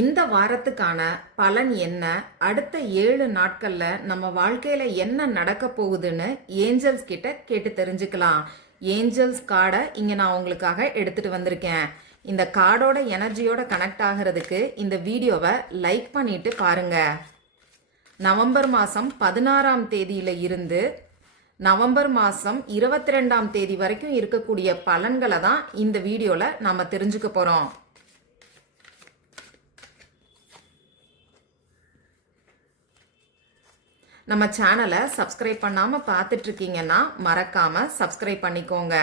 இந்த வாரத்துக்கான பலன் என்ன, அடுத்த 7 நாட்கள்ல நம்ம வாழ்க்கையில என்ன நடக்க போகுதுன்னு ஏஞ்சல்ஸ் கிட்ட கேட்டு தெரிஞ்சுக்கலாம். ஏஞ்சல்ஸ் கார்டை இங்க நான் உங்களுக்காக எடுத்துட்டு வந்திருக்கேன். இந்த கார்டோட எனர்ஜியோட கனெக்ட் ஆகிறதுக்கு இந்த வீடியோவை லைக் பண்ணிட்டு பாருங்க. நவம்பர் மாதம் 16ஆம் தேதியில இருந்து நவம்பர் மாதம் 22ஆம் தேதி வரைக்கும் இருக்கக்கூடிய பலன்களை தான் இந்த வீடியோல நாம தெரிஞ்சுக்க போறோம். நம்ம சேனலை சப்ஸ்கிரைப் பண்ணாமல் பார்த்துட்டு இருக்கீங்கன்னா மறக்காம சப்ஸ்கிரைப் பண்ணிக்கோங்க.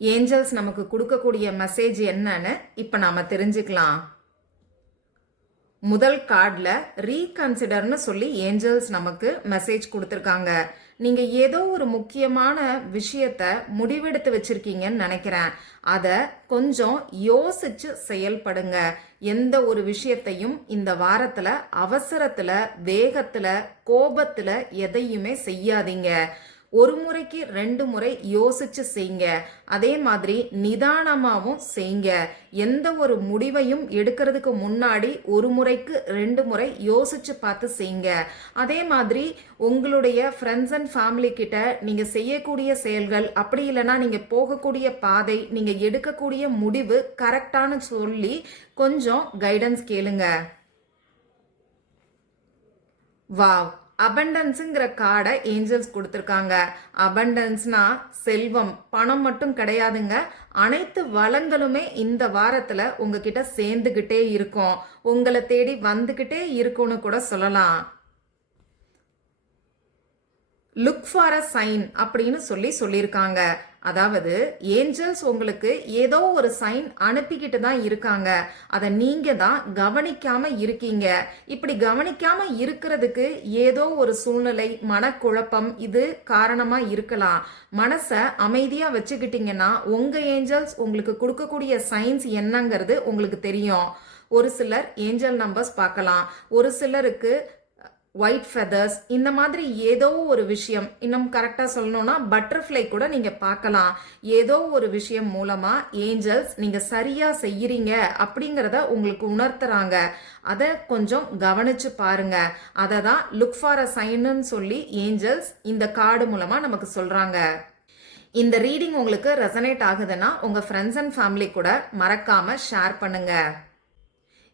ஏஞ்சல்ஸ் நமக்கு கொடுக்கக்கூடிய மெசேஜ் என்னன்னு இப்போ நாம தெரிஞ்சுக்கலாம். முதல் கார்டில் ரீகன்சிடர்னு சொல்லி ஏஞ்சல்ஸ் நமக்கு மெசேஜ் கொடுத்துருக்காங்க. நீங்க ஏதோ ஒரு முக்கியமான விஷயத்த முடிவெடுத்து வச்சிருக்கீங்கன்னு நினைக்கிறேன். அதை கொஞ்சம் யோசிச்சு செயல்படுங்க. எந்த ஒரு விஷயத்தையும் இந்த வாரத்துல அவசரத்துல, வேகத்துல, கோபத்துல எதையுமே செய்யாதீங்க. ஒரு முறைக்கு 2 முறை யோசிச்சு செய்யுங்க. அதே மாதிரி நிதானமாகவும் செய்யுங்க. எந்த ஒரு முடிவையும் எடுக்கிறதுக்கு முன்னாடி ஒரு முறைக்கு 2 முறை யோசிச்சு பார்த்து செய்யுங்க. அதே மாதிரி உங்களுடைய ஃப்ரெண்ட்ஸ் அண்ட் ஃபேமிலி கிட்ட நீங்க செய்யக்கூடிய செயல்கள், அப்படி இல்லைன்னா நீங்க போகக்கூடிய பாதை, நீங்க எடுக்கக்கூடிய முடிவு கரெக்டானு சொல்லி கொஞ்சம் கைடன்ஸ் கேளுங்க. வாவ், அபண்டன்ஸுங்கிற கார்டை ஏஞ்சல்ஸ் கொடுத்துருக்காங்க. அபண்டன்ஸ்னா செல்வம், பணம் மட்டும் கிடையாதுங்க. அனைத்து வளங்களுமே இந்த வாரத்துல உங்ககிட்ட சேர்ந்துகிட்டே இருக்கும், உங்களை தேடி வந்துகிட்டே இருக்கும்னு கூட சொல்லலாம். லுக் ஃபார் அ சைன் அப்படின்னு சொல்லியிருக்காங்க. அதாவது ஏஞ்சல்ஸ் உங்களுக்கு ஏதோ ஒரு சைன் அனுப்பிக்கிட்டு தான் இருக்காங்க. அதை நீங்க தான் கவனிக்காம இருக்கீங்க. இப்படி கவனிக்காம இருக்கிறதுக்கு ஏதோ ஒரு சூழ்நிலை, மனக்குழப்பம் இது காரணமா இருக்கலாம். மனசை அமைதியா வச்சுக்கிட்டீங்கன்னா உங்க ஏஞ்சல்ஸ் உங்களுக்கு கொடுக்கக்கூடிய சைன்ஸ் என்னங்கிறது உங்களுக்கு தெரியும். ஒரு சிலர் ஏஞ்சல் நம்பர்ஸ் பார்க்கலாம், ஒரு சிலருக்கு ஒயிட் ஃபெதர்ஸ், இந்த மாதிரி ஏதோ ஒரு விஷயம், இன்னும் கரெக்டாக சொல்லணும்னா பட்டர்ஃப்ளை கூட நீங்கள் பார்க்கலாம். ஏதோ ஒரு விஷயம் மூலமாக ஏஞ்சல்ஸ் நீங்கள் சரியாக செய்கிறீங்க அப்படிங்கிறத உங்களுக்கு உணர்த்துறாங்க. அதை கொஞ்சம் கவனிச்சு பாருங்க. அதை தான் லுக் ஃபார் அ சைன்னு சொல்லி ஏஞ்சல்ஸ் இந்த கார்டு மூலமாக நமக்கு சொல்கிறாங்க. இந்த ரீடிங் உங்களுக்கு ரெசனேட் ஆகுதுன்னா உங்கள் ஃப்ரெண்ட்ஸ் அண்ட் ஃபேமிலி கூட மறக்காமல் ஷேர் பண்ணுங்கள்.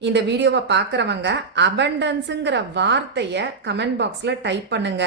இந்த வீடியோவை பார்க்குறவங்க அபண்டன்ஸுங்கிற வார்த்தையை கமெண்ட் பாக்ஸில் டைப் பண்ணுங்க.